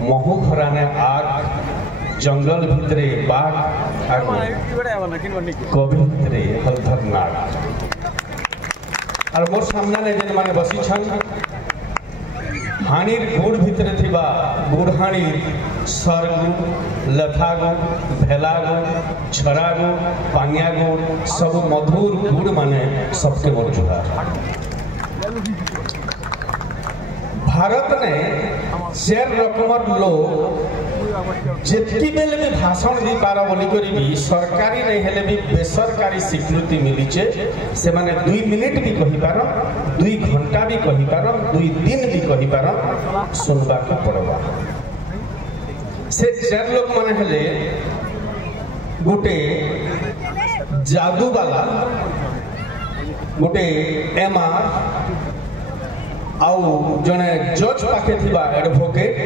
महू खराने आग जंगल भितरे बाघ कवि भितरे हलधर नाग और मोर सामने जेन माने बसी छन हानिर गुड़ भितरे थिबा गुड़हाणी सरगु लथागु भेलागु छरागु पानियागु सब मधुर गुड़ माने सबके मोर जुहार। भारत ने शेर रकमर लोग जितकी बेले भी भाषण दी पारा बोली करी भी सरकारी नहीं हेले भी बेसरकारी स्वीकृति मिली चे से माने 2 मिनिट भी कही पार 2 घंटा भी कही पार 2 दिन भी कही पार सुनबा को पड़वा से शेर लोग माने हेले गोटे जादू वाला गोटे एमआर आउ जने जज पाखे थिबा एडवोकेट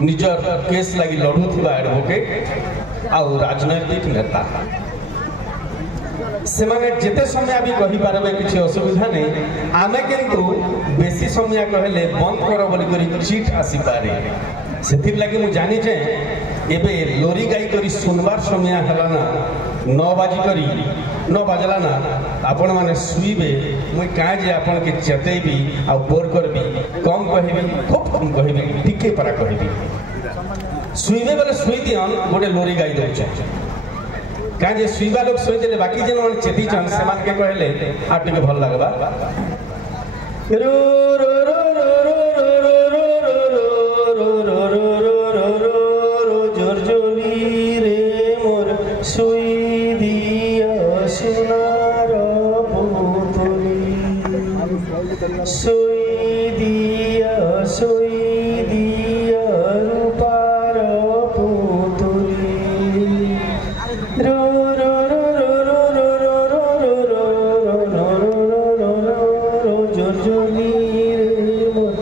निजर केस लगी लड़ू थिबा एडवोकेट आउ राजनैतिक नेता से माने जेते समय भी कहि पारबे किछि असुविधा नहीं आमे किंतु बेसी समय कहले बंद करो बोली करी चीट आसी पारे सेथिर लागि मु जानि जे एबे लोरी गाई करी सुनबार समय हला ना 9 बाजी करी 9 बाजला ना आपण माने सुईबे मुई काहे जे आपण के चेतेबी आ बोर करबी कम कहबी खूब कम कहबी टिके परा कहबी सुईबे बोले सुई दियन गोटे लोरी गाई दउचे काहे जे सुईबा लोग सोई देले बाकी जेन मन चेती चन समान के कहले आ टिके भल लागबा रो रो रो रो रो रो रो रो रो जोर जोली रे मोर सुई सुनार पुतली सोई दिया रूपार पुतली रो रो रो रो रो रो रो रो रो रो रो रो जोर जोली रे मोर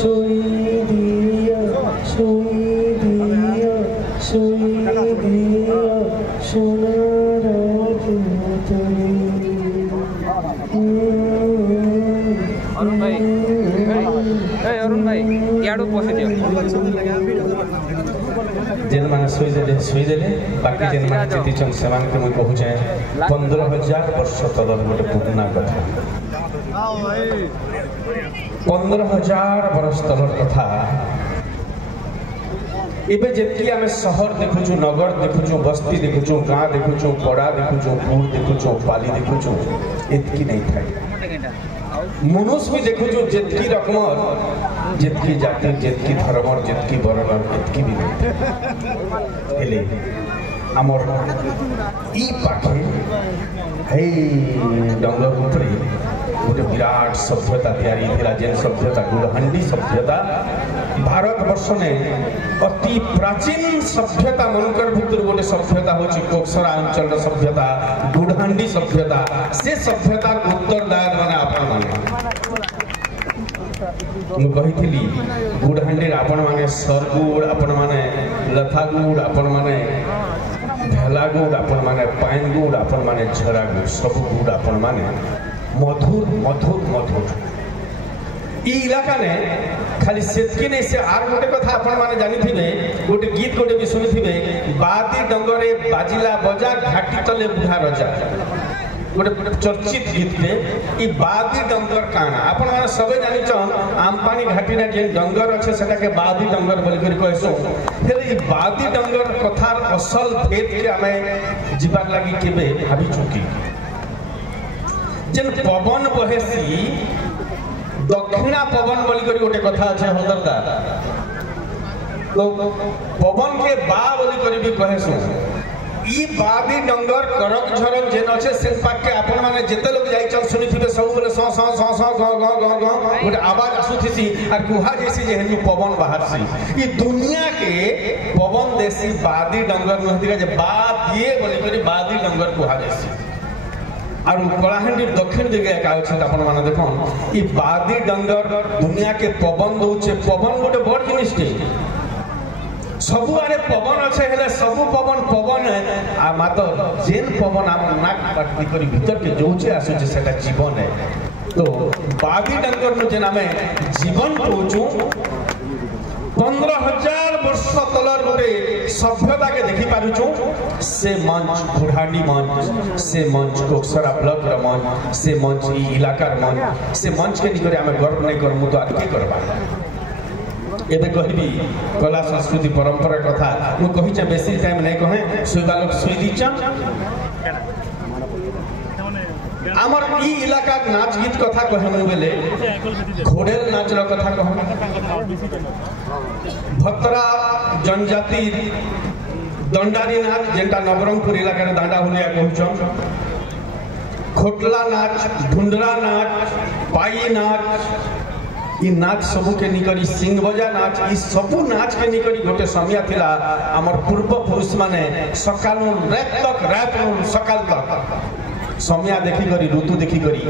सोई दिया सोनार अरुण भाई याडो पसे दियो जेन माने सुई देले बाकी जेन माने चिति चन समान के मुई कहू चाहे 15,000 वर्ष तलर गोटे पुराना कथा 15,000 वर्ष तलर कथा एबे जेतकी आमे शहर देखुछु नगर देखुछु बस्ती देखुछु गाँ देखुछु पड़ा देखुछु पुर देखुछु पाली देखुछु एतकी नहीं थाई मनुष्य भी देखुछु जेतकी रकमर जेतकी जाति जेतकी धर्मर जेतकी वर्णर एतकी भी नहीं हेले हमर ई पाखे हे डंगर उपरे गोटे विराट सभ्यता तैयारी थिला जेन सभ्यता गुड़हांडी सभ्यता भारत वर्ष ने अति प्राचीन सभ्यता मनकर भितर गोटे सभ्यता होची कोकसरा अंचल सभ्यता गुड़हांडी सभ्यता से सभ्यता उत्तरदायी माने आपण माने मु कहिथिली गुड़हांडी आपण माने सरगुड़ आपण माने लथागुड़ आपण माने भेलागुड़ आपण माने पाइनगुड़ आपण माने झरागुड़ सब गुड़ आपण माने मधुर मधुर मधुर ई इलाका ने खाली सेतकी नहीं से आर गोटे कथा आपण माने जानि थिबे गोटे गीत गोटे भी सुनि थिबे बादी डंगरे बाजिला बजा घाटी तले बुढ़ा रजा गोटे चर्चित गीत पे ई बादी डंगर काना आपण माने सबे जानि छन आमपानी घाटी ना जे डंगर अछि सेटा के बादी डंगर बोली करी कहसो फेर ई बादी डंगर कथार असल भेद के हमें जीवार लागि केबे भाबी चुकी जेन पवन बहेसी दक्षिणा पवन बोली करी गोटे कथा আছে हलदरदा तो पवन के बा बोली करी भी कहेसु ई बादी डंगर करक झरक जेन আছে से पाक के आपण माने जेते लोग जाई चल सुनिथिबे सब बोले स स स स ग ग ग ग गोटे आवाज आसुथिसी और कुहा जैसी जे हेनु पवन बाहरसी ई दुनिया के पवन देसी बादी डंगर नहतिका जे बात ये बोली करी बादी डंगर कुहा जैसी और कलाहांडी दक्षिण दिगे का अछि आपण माने देखन ई बादी डंगर दुनिया के पवन दउचे पवन गोटे बड़ जिनिस टे सबु आरे पवन अच्छे हेले सबु पवन पवन है आ मात्र जेन पवन आम नाक पट्टी करी भीतर के जोचे आसुचे सेटा जीवन है तो बादी डंगर में जेन हमें जीवन पहुंचू 15,000 गोटे सभ्यता के देखि पारुछु से मंच बुढ़ानी मंच से मंच कोकसरा ब्लॉक र मंच से मंच ई इलाकार मंच से मंच के निकरे आमे गर्व नहीं करमु तो आर के करबा एबे कहबी कला संस्कृति परंपरा कथा मु कहि छ बेसी टाइम नहीं कहे सुइबा लोग सुइ दिछ आमर ई इलाका नाच गीत कथा कहमु बेले घोड़ेल नाच र कथा कहमु भतरा जनजाति दंडारी नाच जेंटा नवरंगपुर इलाका रे दांडा हुलिया कहउछ खोटला नाच ढुंडरा नाच पाई नाच ई नाच सबू के निकरी सिंह बजा नाच ई सबू नाच के निकरी गोटे समय थिला हमर पूर्व पुरुष माने सकाल रात सकाल तक समय देखि करी ऋतु देखि करी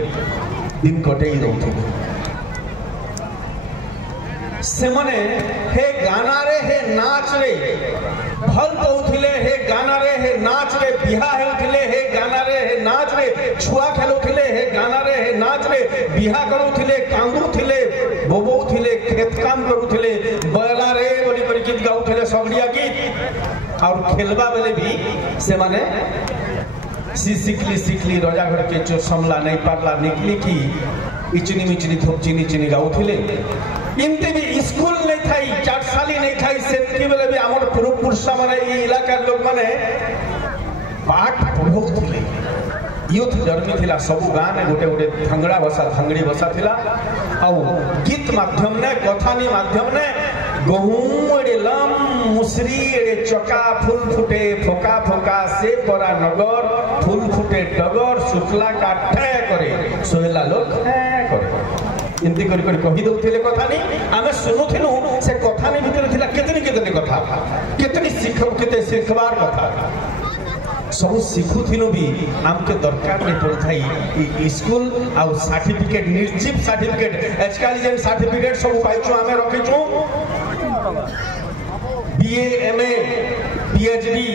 दिन कटे रहथि से मने हे गाना रे हे नाच रे भल कौथिले हे गाना रे हे नाच रे बिहा हेउथिले हे गाना रे हे नाच रे छुआ खेलुथिले हे गाना रे हे नाच रे बिहा करूथिले कांदुथिले बोबौथिले खेत काम करूथिले बयला रे बोली करी गीत गाउथिले सगड़िया गीत और खेलबा बेले भी से माने सिकली रजा घर के जो समला नहीं पारला निकली की इचनी मिचनी थोप चिनी चिनी गाउथिले इनते भी स्कूल नहीं थाई चाटसाली नहीं थाई सेतकी बेले भी हमर पूर्व पुरुष माने ई इलाका लोग माने पाठ पढौथिले यूथ जर्नी थिला सब गाँ में गोटे गोटे धंगड़ा बसा थिला आ गीत माध्यम ने कथानी माध्यम ने गहूम एड़े लम मुसरी एड़े चका फूल फुटे फोका फोका से परा नगर फूल फुटे टगर शुक्ला का ठे करे सोहेला लोग करे इनती करी कही दउथिले कथानी आमे सुनुथिलु से कथानी भितर थिला केतनी कथा केतनी सिखबार कथा सब शिखुथिलु भी आमके दरकार नहीं पड़थाई स्कूल आ सर्टिफिकेट निर्जीव सर्टिफिकेट आजकल जेन सर्टिफिकेट सब पाइछु आमे रखिछु बीए एमए पीएचडी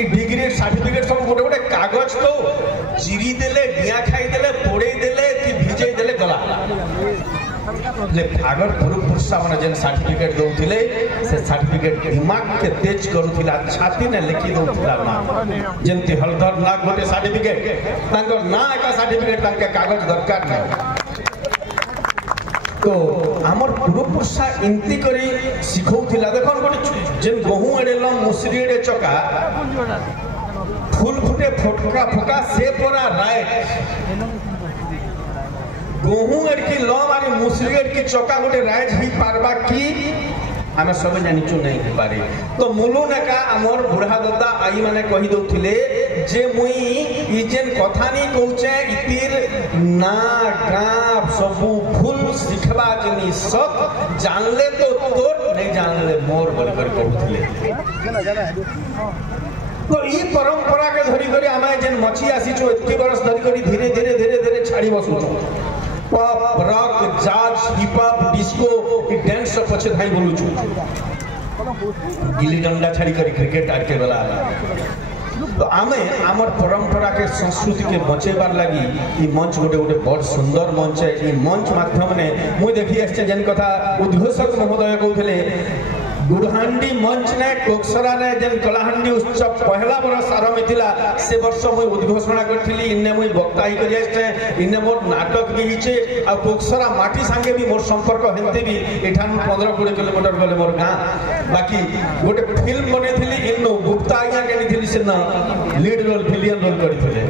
ई डिग्री सर्टिफिकेट सब गोटे गोटे कागज तो चिरी देले डिया खाई देले पोड़े देले कि भिजै देले गला ले आगर पूर्व पुरुष माने जेन सर्टिफिकेट दउथिले से सर्टिफिकेट दिमाग के तेज करूथिला छाती ने लिखि दउथिला ना जेंति हलधर ना गोटे सर्टिफिकेट तांकर ना एका सर्टिफिकेट तांके कागज दरकार नै तो हमर पूर्व पुरुष इनती करी सिखौथिला देखन गोटे जेन गहू एडेलम मुसरी एडे चका फूल फुटे फोटका फोका से परा राइट गहू एडकी लम आरी मुसरी एडकी चका गोटे राइट ही पारबा की आमे सब जानिचु नहीं पारे तो मुलु नेका हमर बुढ़ा दादा आई माने कहि दउथिले जे मुई ई जेन कथानी कहउचे इतिर ना गा सब फूल सिखबा जनी सब जानले तो तोर नहीं जानले मोर बरबर कहउथिले तो ई परंपरा के धरी करी आमे जेन मछी आसीचो एतकी बरस धरी करी धीरे छाड़ी बसुचो पॉप रॉक जाज हिप हॉप डिस्को ई डांस पछे भाई बोलुछु गिल्ली डंडा छाड़ी करी क्रिकेट आर के बेला तो आमे हमर परंपरा के संस्कृति के बचेबार लगी ई मंच गोटे गोटे बड़ सुंदर मंच है ई मंच माध्यम ने मु देखि आछे जेन कथा उद्घोषक महोदय कहउथिले गुड़हांडी मंच ने कोकसरा ने जेन कलाहांडी उत्सव पहला बरस आरंभ थिला से वर्ष मुई उद्घोषणा करथिली इन्ने मुई वक्ता ही करि आछे इन्ने मोर नाटक भी हिचे आ कोकसरा माटी संगे भी मोर संपर्क हेंते भी एठान 15-20 किलोमीटर गले मोर गां बाकी गोटे फिल्म बनेथिली इन्नो गुप्ता आज्ञा केनिथिली से ना लीड रोल विलियन रोल करिथिले।